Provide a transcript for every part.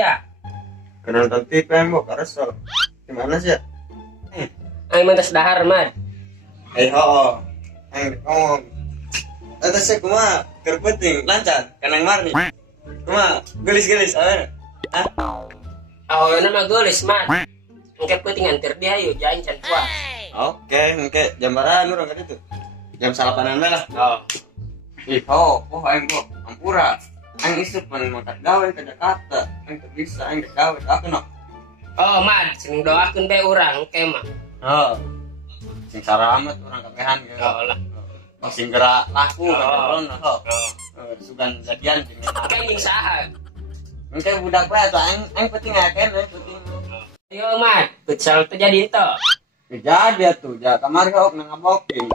ya? Kena nonton TV embok karesel. Gimana sih ya? Aing mantas dahar mah. Ho. Aing ngomong. Atas saya kuma kerpeting lancar kanang marni. Kuma gelis-gelis ah. Awalnya mah gelis mah. Engke penting antir dia yuk jangan can tua. Oke, engke jam berapa orang itu? Jam 8-an lah. Oh. Aing kok ampura. Aing isuk pan mangkat gawe ke Jakarta. Aing teu bisa aing gawe aku no. Oh, mad, sing doakeun bae urang engke mah. Oh. Sing saramet urang kabehan ge. Oh lah. Oh sing gerak laku kan ulun. Oh. Sugan jadian sing Kayak jeung saha? engke budak bae atuh aing penting akeun penting. Ayo mad, futsal teh jadi itu. Jadi atuh, kamari kok ngabokin.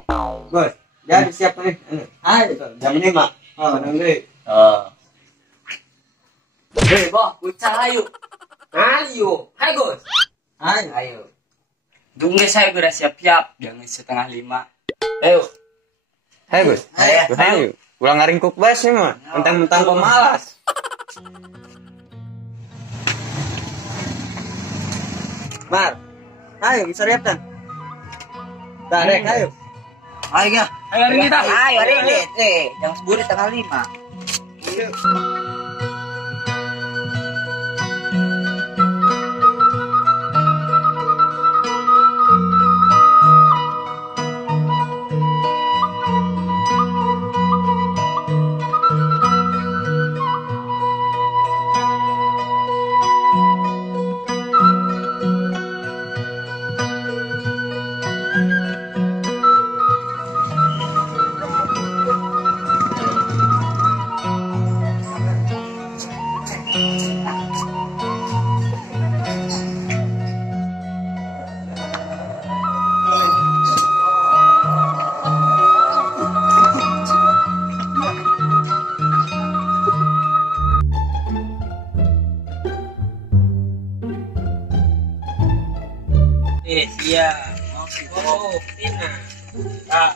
Bos, jadi siap nih. Ayo jam 5. Nunggu. Boh, futsal ayo. Ayo, hai Gus. Ayo. Tunggu saya udah siap-siap, jangan 4:30. Ayo. Hai Gus. Ayo. Ulang ngaringkuk bae sih mah. Mentang-mentang pemalas. Mar. Ayo bisa lihat dan. Tarik ayo. Ayo ya. Ayo hari kita. Ayo hari ini. Jam 10 tanggal 5. Iya. Oh, Tina. Ah.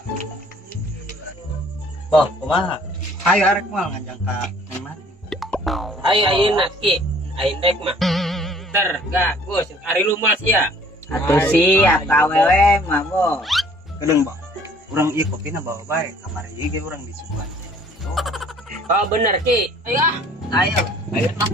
Boh, kumaha? Ayo arek moal ngajak ka Neng Mati. Ayo ayeuna ki. Ayeun dek mah. Ter, gak, Gus, ari lu mas ya. Atuh siap ka awewe mah, Boh. Kedeung, Boh. Urang ieu kopina bawa bae, kamari ieu ge urang disuguhan. Oh, bener ki. Ayo. Ayo. Ayo mah.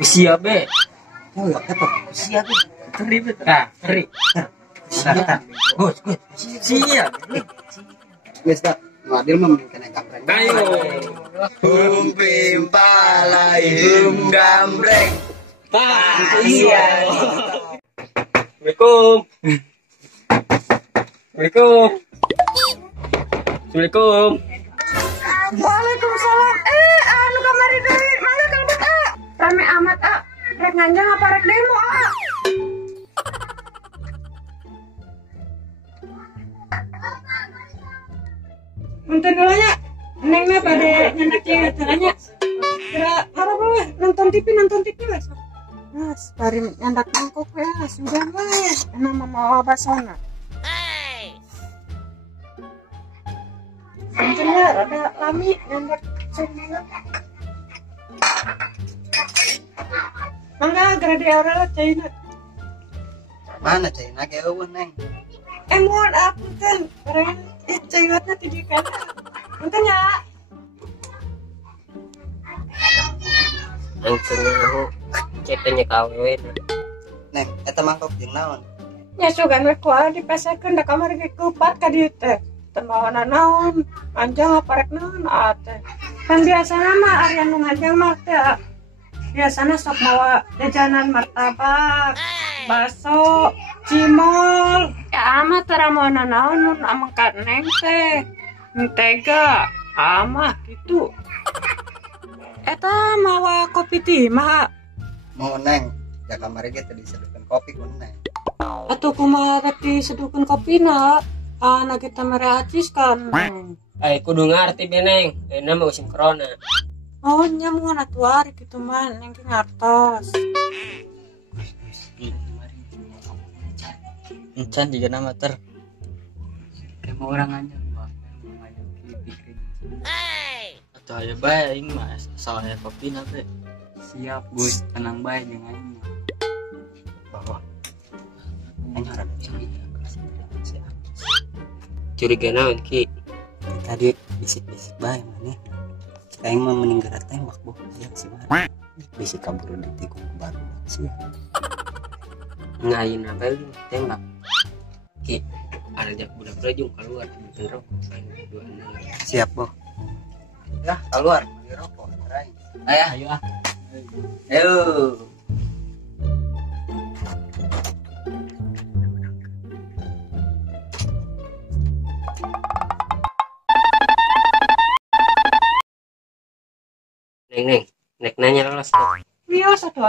Usia be. Oh, ya tetep siap. Ribet. Ah, ri. Siap. Gus. Siap. Wes dak. Adil mah mungkin kampreng. Ayo. Humpim palai hum gambreng. Iya. Assalamualaikum. Assalamualaikum. Waalaikumsalam. Anu kamari deui. Mangga kalebet rame amat rek nganjang apa rek demo Punten dulunya. Neng mah pada nyandak cewek caranya. Kira apa boleh nonton TV wes. Mas, bari nyandak mangkok ya, sudah wes. Enak mau basona. Puntennya rada lami nyandak cewek. Mangga gara di aurel China. Mana China ge eueuh Neng? Mohon apunten, barang ceweknya tidak kana. Punten ya. Langsung aku cetanya kawe. Neng, eta mangkok jeung naon? Nya sugan we kuala dipesekeun da kamar ge kupat ka dieu teh. Teu mawana naon, anjang apa rek naon teh. Kan biasana mah ari anu nganjang mah teh biasana sok bawa jajanan martabak, bakso, cimol. Ya amat tara mawana naon nun amang ka Neng teh. Mentega, amah gitu. Eta mawa kopi timah. Mau Neng, da kamari ge teh disedukeun kopi ku Neng. Atuh kumaha rek disedukeun kopina? Ana kita mere acis kan. Kudu ngarti beneng. Euna mah musim corona. Oh, nyamu atuh ari kitu mah neng ki ngartos. Encan juga nama ter. Kayak mau orang aja bang, ngajak pikirin. Atau aja baik ini mas, soalnya kopi nanti. Siap Gus, tenang baik dengan ini. Bawa. Hanya ada Curiga naon ki? tadi bisik-bisik baik mana? Kita yang mau meninggal tembak bu, ya sih mah. Bisik kabur di tikung baru sih. Ngain apa lu tembak? Ki, ada jak budak rajung keluar bikin rokok kan dua anak. Siap bu. Ya keluar beli rokok. Ayah. Ayo ah. Ayo. Neng, nek nanya lolos tuh. Iya satu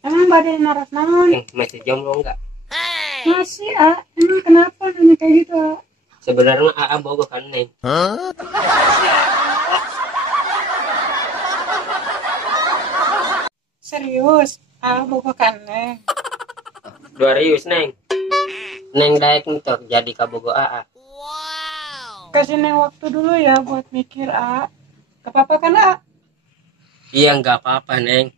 emang badai naras naon? Masih jomblo enggak? Masih emang kenapa nanya kayak gitu? Sebenarnya AA bogoh kan neng. Serius, boga kan neng. 200 neng. Neng daek untuk jadi kabogo AA. Kasih neng waktu dulu ya buat mikir gak apa-apa kan Iya nggak apa-apa neng.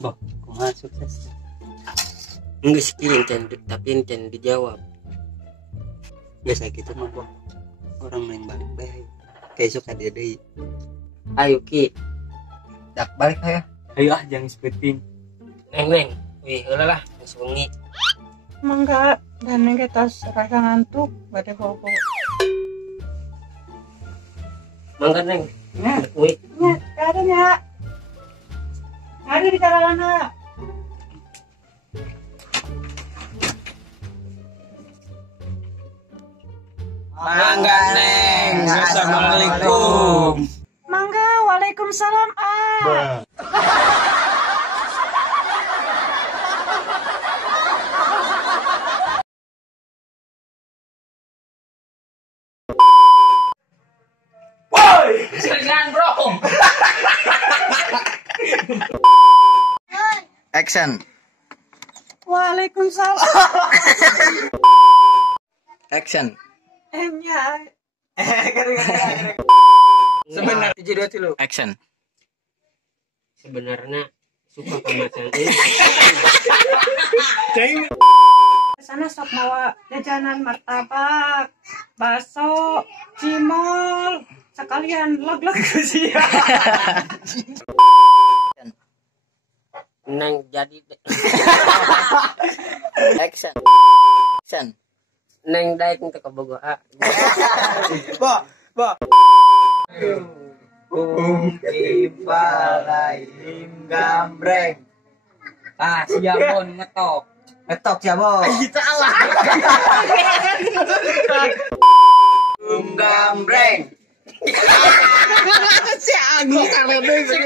Boh, kumaha sukses. Enggak sih tapi enten dijawab. Biasa gitu mah boh. Orang main balik baik. Kayak suka dia deui. Ayo ki, Dak balik ya. Ayo jangan sepeting. neng. Wih, heula lah, geus wengi. Emang enggak, dan neng kita rasa ngantuk badai bobo. Mangga neng. Ya, Wih, ya, ada ya. Ada di jalanan. Mangga neng. Assalamualaikum. Mangga, waalaikumsalam jangan bro. Action. Waalaikumsalam. Action. Emnya. Sebenarnya jadi lu. Action. Sebenarnya suka kemasan ini. Sana sok bawa jajanan martabak, bakso, cimol, sekalian leg-leg sih. Neng jadi Action. Action. neng daek untuk kabogo AA. Bo. Impalaim gambreng. Siap bon ngetok. Ngetok siap bon. Salah. Gambreng. Si Agus salah deui.